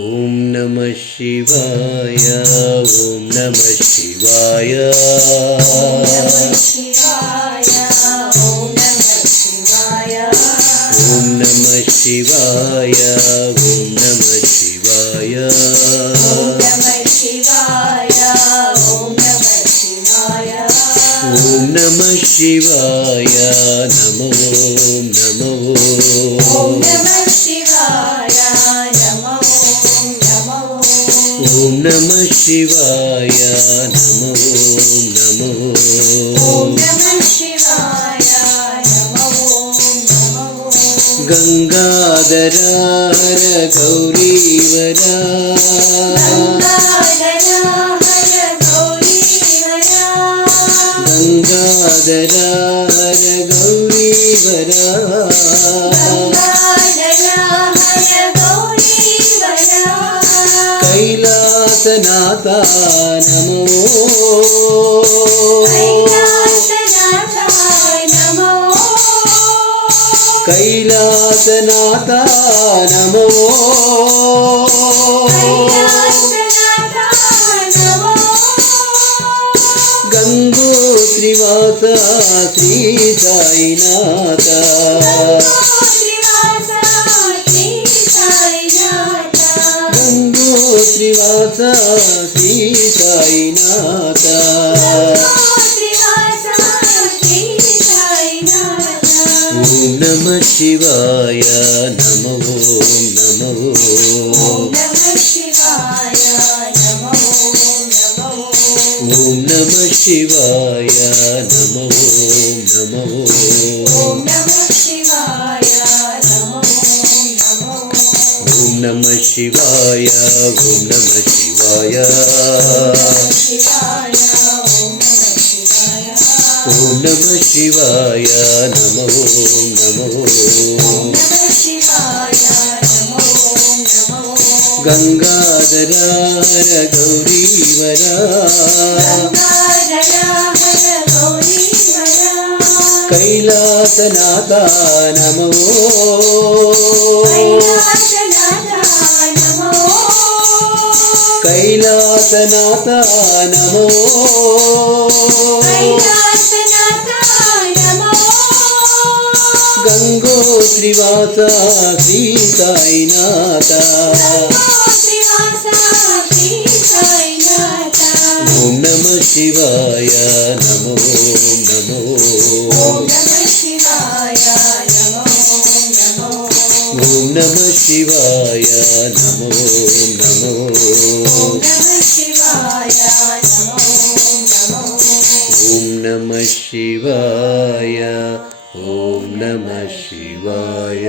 ಓಂ ನಮಃ ಶಿವಾಯ ಓಂ ನಮಃ ಶಿವಾಯ ಓಂ ನಮಃ ಶಿವಾಯ ಓಂ ನಮಃ ಶಿವಾಯ ಓಂ ನಮಃ ಶಿವಾಯ ಓಂ ನಮಃ ಶಿವಾಯ ಓಂ ನಮಃ ಶಿವಾಯ ಓಂ ನಮಃ ಶಿವಾಯ ನಮೋ ನಮೋ ಓಂ ನಮಃ ಶಿವಾಯ ನಮೋ ನಮೋ ಓಂ ನಮಃ ಶಿವಾಯ ನಮೋ ನಮೋ ಓಂ ನಮಃ ಶಿವಾಯ ನಮೋ ನಮೋ ಗಂಗಾಧರ ಹರ ಗೌರೀವರ ಗಂಗಾಧರ ಹರ ಗೌರೀವರ ಗಂಗಾಧರ ಹರ ಗೌರೀವರ ಗಂಗಾಧರ ಹರ ಗೌರೀವರ ಕೈಲಾಸನಾಥ ನಮೋ ಕೈಲಾಸನಾಥ ನಮೋ ಕೈಲಾಸನಾಥ ನಮೋ ಕೈಲಾಸನಾಥ ನಮೋ ಗಂಗೋತ್ರಿವಾಸ ಶ್ರೀ ಸಾಯಿನಾಥ ಗಂಗೋತ್ರಿವಾಸ ಶ್ರೀ ಸಾಯಿನಾಥ ಗಂಗೋತ್ರಿವಾಸ ಶ್ರೀ ಸಾಯಿನಾಥ ಗಂಗೋತ್ರಿವಾಸ ಶ್ರೀ ಸಾಯಿನಾಥ ಓಂ ನಮಃ ಶಿವಾಯ ನಮೋ ನಮೋ ಓಂ ನಮಃ ಶಿವಾಯ ನಮೋ ನಮೋ ಓಂ ನಮಃ ಶಿವಾಯ ನಮೋ ನಮೋ ಓಂ ನಮಃ ಶಿವಾಯ ನಮೋ ನಮೋ ಓಂ ನಮಃ ಶಿವಾಯ ಓಂ ನಮಃ ಶಿವಾಯ ಶಿವಾಯ ಓಂ ನಮಃ ಶಿವಾಯ ಓಂ ನಮಃ ಶಿವಾಯ ನಮೋ ನಮೋ ಓಂ ನಮಃ ಶಿವಾಯ ನಮೋ ನಮೋ ಗಂಗಾಧರ ಹರ ಗೌರೀವರ ಗಂಗಾಧರ ಹರ ಗೌರೀವರ ಕೈಲಾಸನಾಥ ನಮೋ ಕೈಲಾಸನಾಥ ನಮೋ ಕೈಲಾಸನಾಥ ನಮೋ ಕೈಲಾಸನಾಥ ನಮೋ ಗಂಗೋತ್ರಿವಾಸ ಶ್ರೀ ಸಾಯಿನಾಥ ಗಂಗೋತ್ರಿವಾಸ ಶ್ರೀ ಸಾಯಿನಾಥ ಓಂ ನಮಃ ಶಿವಾಯ ನಮೋ ನಮೋ ಓಂ ನಮಃ ಶಿವಾಯ ನಮೋ ನಮೋ ಓಂ ನಮಃ ಶಿವಾಯ ನಮೋ ನಮೋ ಓಂ ನಮಃ ಶಿವಾಯ ನಮೋ ನಮೋ ಓಂ ನಮಃ ಶಿವಾಯ ಓಂ ನಮಃ ಶಿವಾಯ